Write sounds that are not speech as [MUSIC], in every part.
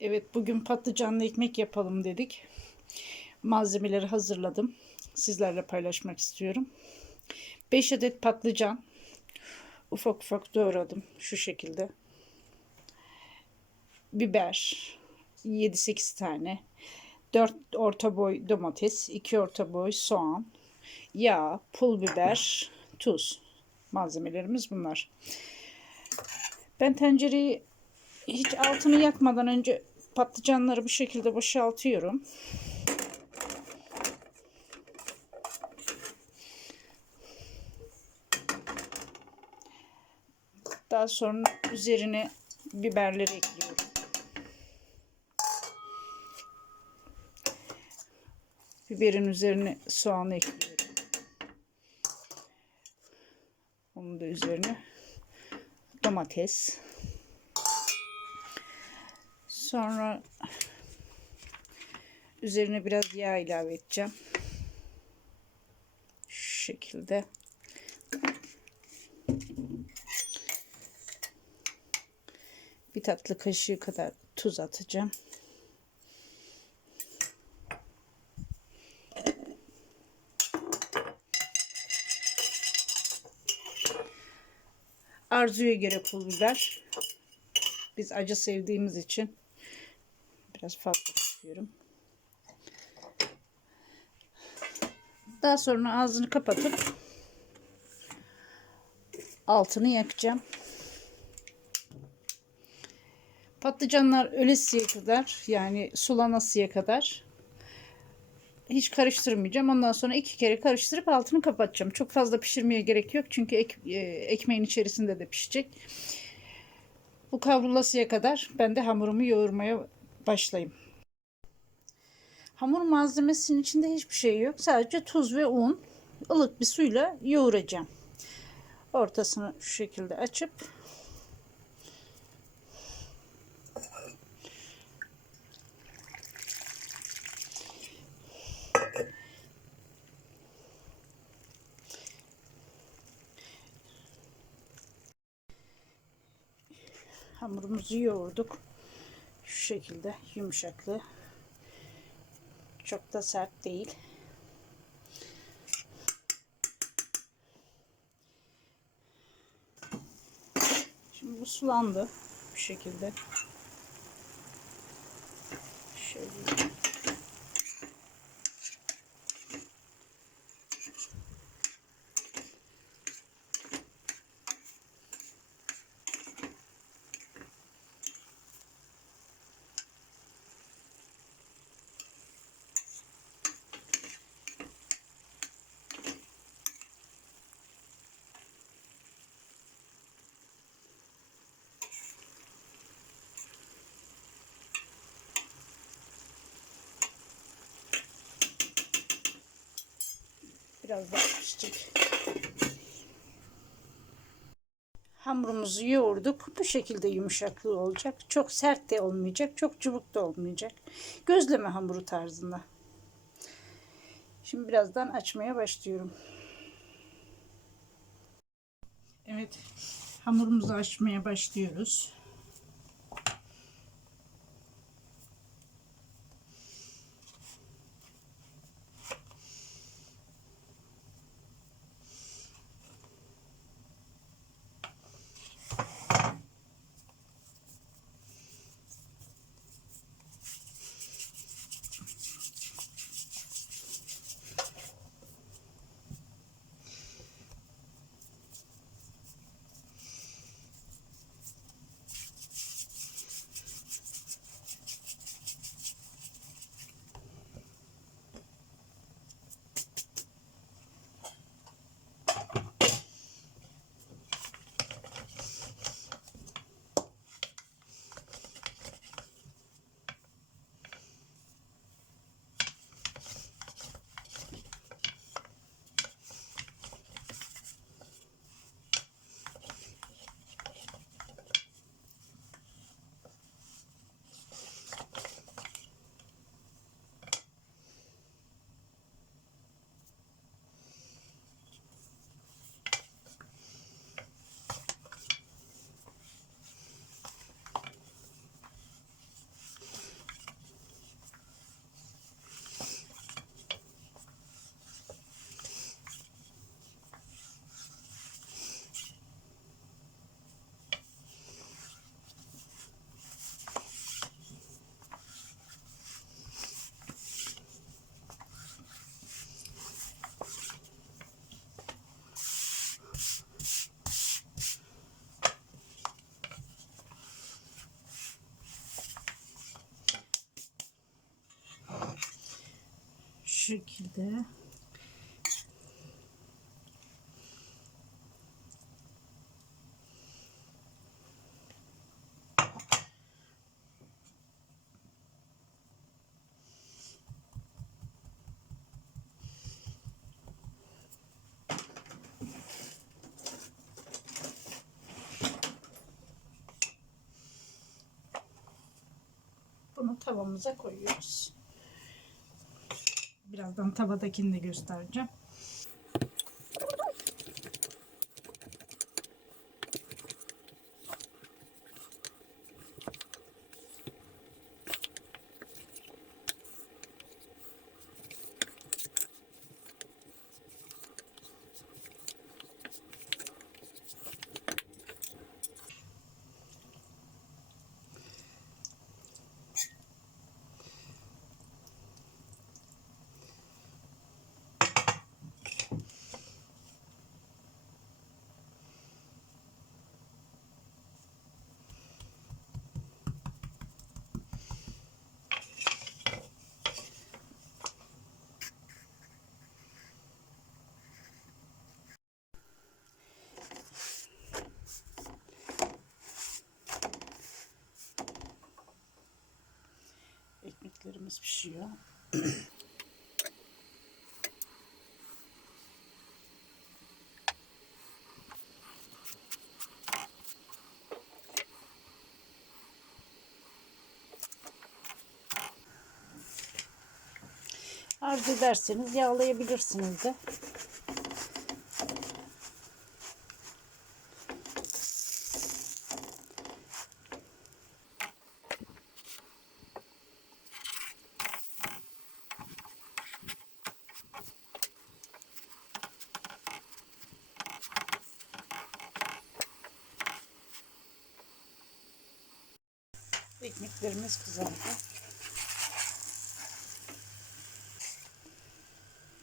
Evet bugün patlıcanlı ekmek yapalım dedik. Malzemeleri hazırladım. Sizlerle paylaşmak istiyorum. 5 adet patlıcan ufak ufak doğradım şu şekilde. Biber 7-8 tane. 4 orta boy domates, 2 orta boy soğan, yağ, pul biber, tuz. Malzemelerimiz bunlar. Ben tencereyi hiç altını yakmadan önce patlıcanları bu şekilde boşaltıyorum. Daha sonra üzerine biberleri ekliyorum. Biberin üzerine soğanı ekliyorum. Onun da üzerine domates. Sonra üzerine biraz yağ ilave edeceğim. Şu şekilde. Bir tatlı kaşığı kadar tuz atacağım. Arzuya göre pul biber. Biz acı sevdiğimiz için biraz fazla tutuyorum. Daha sonra ağzını kapatıp altını yakacağım. Patlıcanlar ölesiye kadar yani sulanasıya kadar hiç karıştırmayacağım. Ondan sonra iki kere karıştırıp altını kapatacağım. Çok fazla pişirmeye gerek yok. Çünkü ek, e, ekmeğin içerisinde de pişecek. Bu kavrulasıya kadar ben de hamurumu yoğurmaya başlayayım. Hamur malzemesinin içinde hiçbir şey yok. Sadece tuz ve un ılık bir suyla yoğuracağım. Ortasını şu şekilde açıp hamurumuzu yoğurduk. Şekilde yumuşaklığı. Çok da sert değil. Şimdi bu sulandı. Bu şekilde. Şöyle. Biraz daha pişecek. Hamurumuzu yoğurduk. Bu şekilde yumuşaklığı olacak. Çok sert de olmayacak. Çok çubuk da olmayacak. Gözleme hamuru tarzında. Şimdi birazdan açmaya başlıyorum. Evet. Hamurumuzu açmaya başlıyoruz. Şekilde. Bunu tavamıza koyuyoruz. Birazdan tavadakini de göstereceğim. Ekmeklerimiz pişiyor. Arzu ederseniz yağlayabilirsiniz de. Ekmeklerimiz kızardı.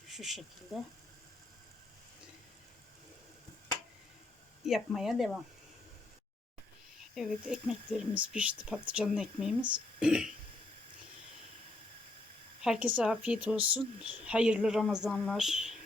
Şu şekilde. Yapmaya devam. Evet ekmeklerimiz pişti. Patlıcanın ekmeğimiz. [CLEARS THROAT] Herkese afiyet olsun. Hayırlı Ramazanlar.